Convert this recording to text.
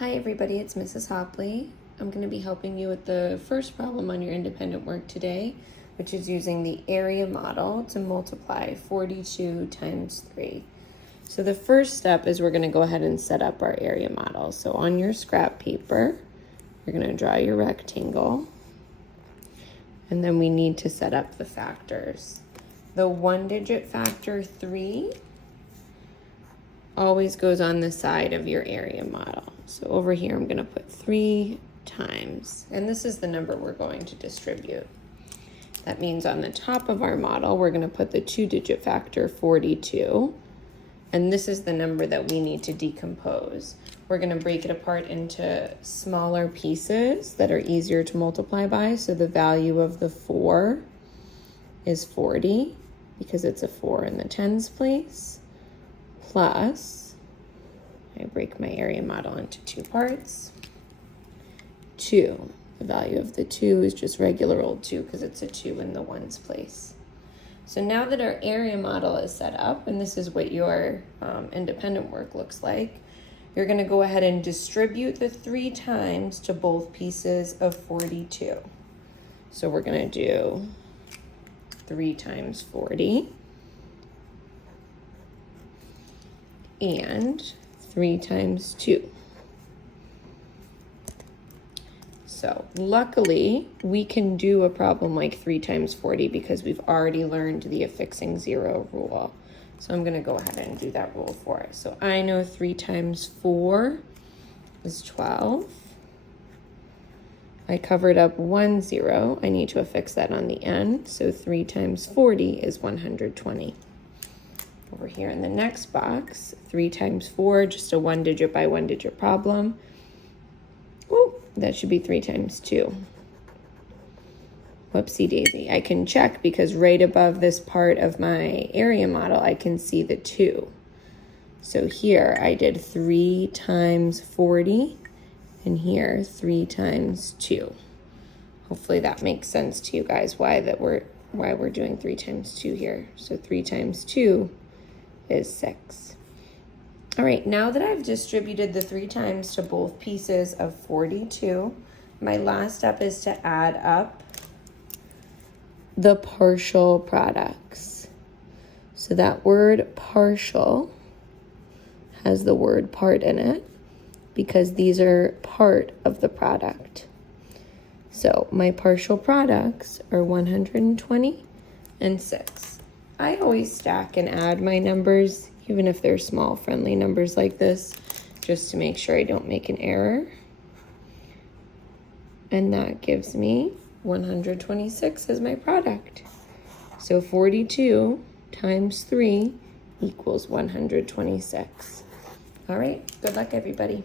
Hi everybody, it's Mrs. Hopley. I'm going to be helping you with the first problem on your independent work today, which is using the area model to multiply 42 times 3. So the first step is we're going to go ahead and set up our area model. So on your scrap paper, you're going to draw your rectangle, and then we need to set up the factors. The one-digit factor 3 always goes on the side of your area model. So over here, I'm going to put 3 times, and this is the number we're going to distribute. That means on the top of our model, we're going to put the two-digit factor 42, and this is the number that we need to decompose. We're going to break it apart into smaller pieces that are easier to multiply by. So the value of the 4 is 40 because it's a 4 in the tens place, plus, I break my area model into two parts, 2. The value of the 2 is just regular old 2 because it's a 2 in the ones place. So now that our area model is set up, and this is what your independent work looks like, you're going to go ahead and distribute the 3 times to both pieces of 42. So we're going to do 3 times 40 and 3 times 2. So luckily, we can do a problem like 3 times 40 because we've already learned the affixing 0 rule. So I'm going to go ahead and do that rule for us. So I know 3 times 4 is 12. I covered up 1 0. I need to affix that on the end. So 3 times 40 is 120. Over here in the next box, 3 times 4, just a one digit by one digit problem. Oh, that should be 3 times 2. Whoopsie daisy. I can check because right above this part of my area model, I can see the 2. So here I did 3 times 40, and here 3 times 2. Hopefully that makes sense to you guys why we're doing 3 times 2 here. So 3 times 2 is 6. All right, now that I've distributed the 3 times to both pieces of 42, my last step is to add up the partial products. So that word partial has the word part in it because these are part of the product. So my partial products are 120 and 6. I always stack and add my numbers, even if they're small, friendly numbers like this, just to make sure I don't make an error. And that gives me 126 as my product. So 42 times 3 equals 126. All right, good luck, everybody.